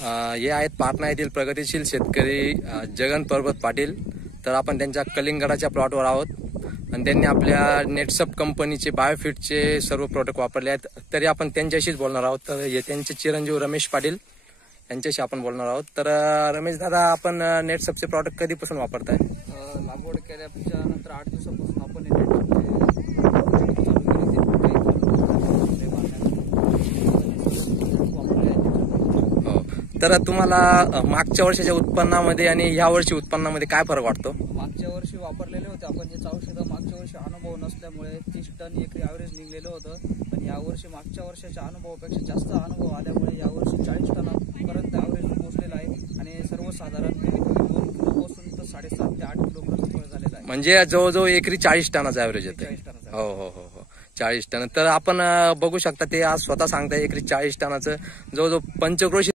हे आहेत पाटणा येथील प्रगतिशील शेतकरी जगन पर्वत पाटील। तर आपण त्यांच्या कलिंगडाच्या प्लॉटवर आहोत आणि त्यांनी आपल्या नेटसप कंपनीचे बायोफिटचे सर्व प्रोडक्ट वापरले आहेत। तरी आपण त्यांच्याशीच बोलणार आहोत। तर हे त्यांचे चिरंजीव रमेश पाटील यांच्याशी आपण बोलणार आहोत। तर रमेश दादा, आपण नेटसपचे प्रोडक्ट कधीपासून वापरताय? लागवड केल्याच्या नंतर 8 दिवसापासून आपण तर तुम्हाला मागच्या वर्षाच्या उत्पन्नामध्ये आणि ह्या वर्षी उत्पन्नामध्ये काय फरक वाटतो? मागच्या वर्षी वापरलेले होते आपण जे औषधं, मागच्या वर्षी अनुभव नसल्यामुळे 30 टन एकरी ॲव्हरेज निघलेलं होतं। पण या वर्षी मागच्या वर्षाच्या अनुभवापेक्षा जास्त अनुभव आल्यामुळे या वर्षी 40 टनापर्यंत ॲव्हरेज पोहोचलेला आहे आणि सर्वसाधारण 2 किलोपासून तर 7.5 ते 8 किलोपर्यंत फळ झालेलं आहे। म्हणजे जवळजवळ एकरी 40 टनाचा ॲव्हरेज येते। 40 टनाचा। हो हो हो हो 40 टन। तर आपण बघू शकता ते आज स्वतः सांगताय एकरी 40 टनाचं जवळजवळ पंचक्रोशी